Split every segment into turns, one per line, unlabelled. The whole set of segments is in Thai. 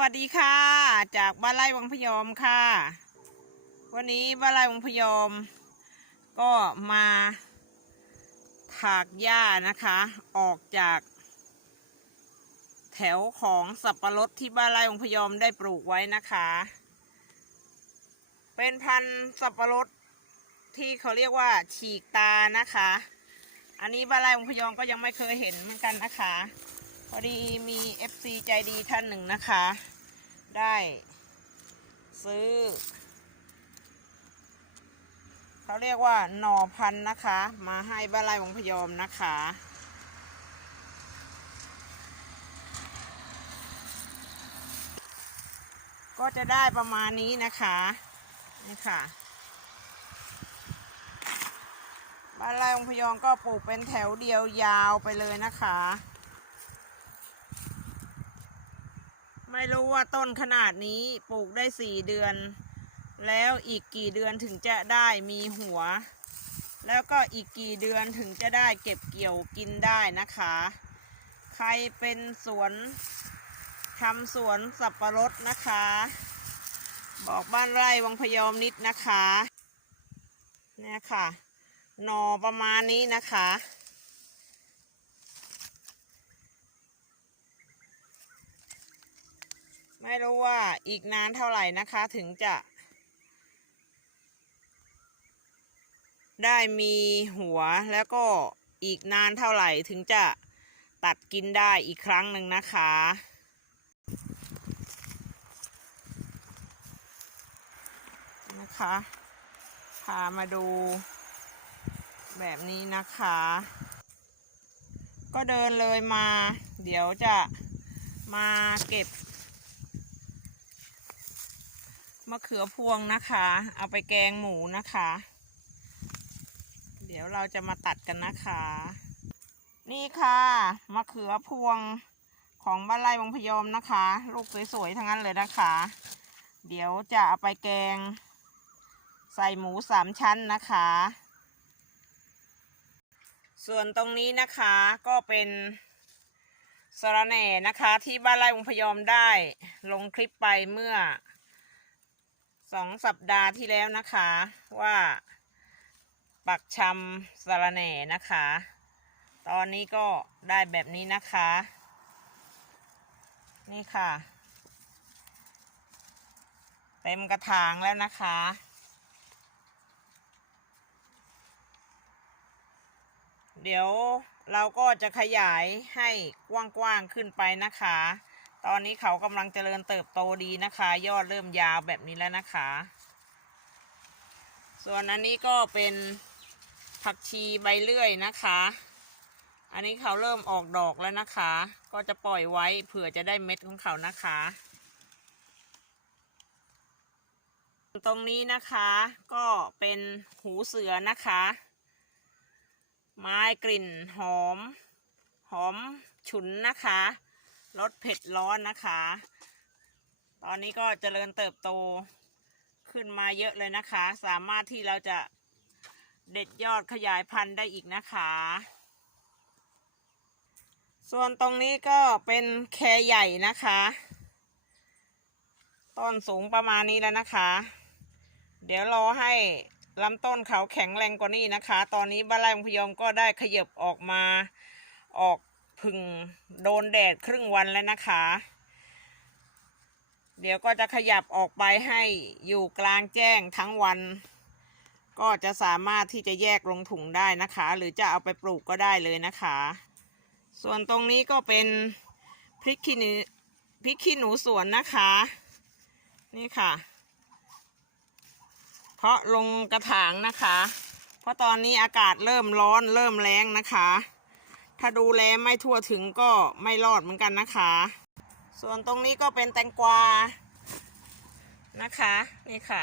วัสดีค่ะ จากบ้านไร่วังพยอมค่ะ วันนี้บ้านไร่วังพยอม ก็มาถากหญ้านะคะ ออกจาก แถวของสับปะรดที่บ้านไร่วังพยอมได้ปลูกไว้นะคะ เป็นพันธุ์สับปะรดที่เขาเรียกว่าฉีกตานะคะ อันนี้บ้านไร่วังพยอมก็ยังไม่เคยเห็นเหมือนกันนะคะ พอดีมี FC ใจดีท่านหนึ่งนะคะ ได้ซื้อ เขาเรียกว่าหน่อพันนะคะ มาให้บ้านไร่วงพยอมนะคะ ก็จะได้ประมาณนี้นะคะนี่ค่ะบ้านไร่องพยองก็ปลูกเป็นแถวเดียวยาวไปเลยนะคะ ไม่รู้ว่าต้นขนาดนี้ปลูกได้สี่เดือน แล้วอีกกี่เดือนถึงจะได้มีหัว แล้วก็อีกกี่เดือนถึงจะได้เก็บเกี่ยวกินได้นะคะ ใครเป็นสวนทำสวนสับปะรดนะคะ บอกบ้านไร่วังพยอมนิดนะคะ เนี่ยค่ะ หนอประมาณนี้นะคะ ไม่รู้ว่าอีกนานเท่าไหร่นะคะถึงจะ ได้มีหัวแล้วก็อีกนานเท่าไหร่ถึงจะตัดกินได้อีกครั้งหนึ่งนะคะ นะคะพามาดูแบบนี้นะคะ ก็เดินเลยมา เดี๋ยวจะมาเก็บ มะเขือพวงนะคะ เอาไปแกงหมูนะคะ เดี๋ยวเราจะมาตัดกันนะคะ นี่ค่ะมะเขือพวงของบ้านไร่วังพยอมนะคะ ลูกสวยๆทั้งนั้นเลยนะคะ เดี๋ยวจะเอาไปแกง ใส่หมูสามชั้นนะคะ ส่วนตรงนี้นะคะก็เป็นสระแหน่นะคะที่บ้านไร่วงพยอมได้ลงคลิปไปเมื่อ สองสัปดาห์ที่แล้วนะคะว่าปักชำสะรแหน่นะคะ ตอนนี้ก็ได้แบบนี้นะคะ นี่ค่ะ เต็มกระถางแล้วนะคะ เดี๋ยวเราก็จะขยายให้กว้างๆขึ้นไปนะคะ ตอนนี้เขากำลังเจริญเติบโตดีนะคะ ยอดเริ่มยาวแบบนี้แล้วนะคะ ส่วนอันนี้ก็เป็นผักชีใบเลื่อยนะคะ อันนี้เขาเริ่มออกดอกแล้วนะคะ ก็จะปล่อยไว้เผื่อจะได้เม็ดของเขานะคะ ตรงนี้นะคะก็เป็นหูเสือนะคะ ไม้กลิ่นหอม หอมฉุนนะคะ รสเผ็ดร้อนนะคะ ตอนนี้ก็เจริญเติบโตขึ้นมาเยอะเลยนะคะ สามารถที่เราจะเด็ดยอดขยายพันธุ์ได้อีกนะคะ ส่วนตรงนี้ก็เป็นแครใหญ่นะคะ ต้นสูงประมาณนี้แล้วนะคะ เดี๋ยวรอให้ลำต้นเขาแข็งแรงกว่านี้นะคะ ตอนนี้บ้านไร่พยอมก็ได้ขยบออกมาออก พึ่งโดนแดดครึ่งวันแล้วนะคะ เดี๋ยวก็จะขยับออกไปให้อยู่กลางแจ้งทั้งวัน ก็จะสามารถที่จะแยกลงถุงได้นะคะ หรือจะเอาไปปลูกก็ได้เลยนะคะ ส่วนตรงนี้ก็เป็นพริกขี้หนูพริกขี้หนูสวนนะคะ นี่ค่ะ เพราะลงกระถางนะคะ เพราะตอนนี้อากาศเริ่มร้อนเริ่มแรงนะคะ ถ้าดูแลไม่ทั่วถึงก็ไม่รอดเหมือนกันนะคะ ส่วนตรงนี้ก็เป็นแตงกวานะคะนี่ค่ะ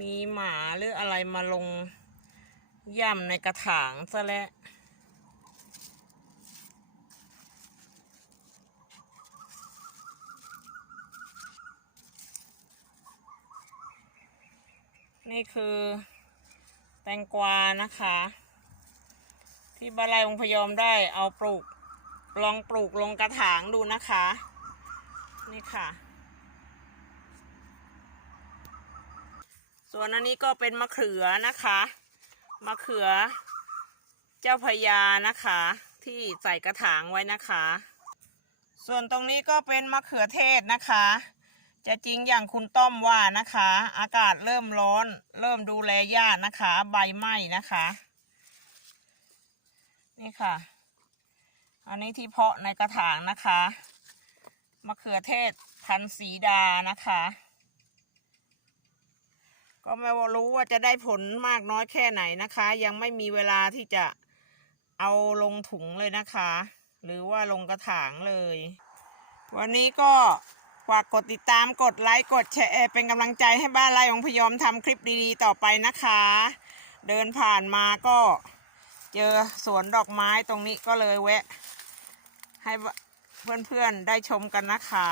มีหมาหรืออะไรมาลงย่ำในกระถางซะแล้วนี่คือแตงกวานะคะ ที่บ้านไร่องพยอมได้เอาปลูกลองปลูกลงกระถางดูนะคะ นี่ค่ะ ส่วนอันนี้ก็เป็นมะเขือนะคะ มะเขือเจ้าพระยานะคะ ที่ใส่กระถางไว้นะคะ ส่วนตรงนี้ก็เป็นมะเขือเทศนะคะ จะจริงอย่างคุณต้อมว่านะคะ อากาศเริ่มร้อน เริ่มดูแลยากนะคะ ใบไหม้นะคะ นี่ค่ะ อันนี้ที่เพาะในกระถางนะคะมะเขือเทศพันสีดานะคะ ก็ไม่ว่ารู้ว่าจะได้ผลมากน้อยแค่ไหนนะคะ ยังไม่มีเวลาที่จะเอาลงถุงเลยนะคะ หรือว่าลงกระถางเลย วันนี้ก็ฝากกดติดตามกดไลค์กดแชร์เป็นกำลังใจให้บ้านไร่ของพยอมทำคลิปดีๆ ต่อไปนะคะ เดินผ่านมาก็ เจอสวนดอกไม้ตรงนี้ก็เลยแวะ ให้เพื่อนๆได้ชมกันนะคะ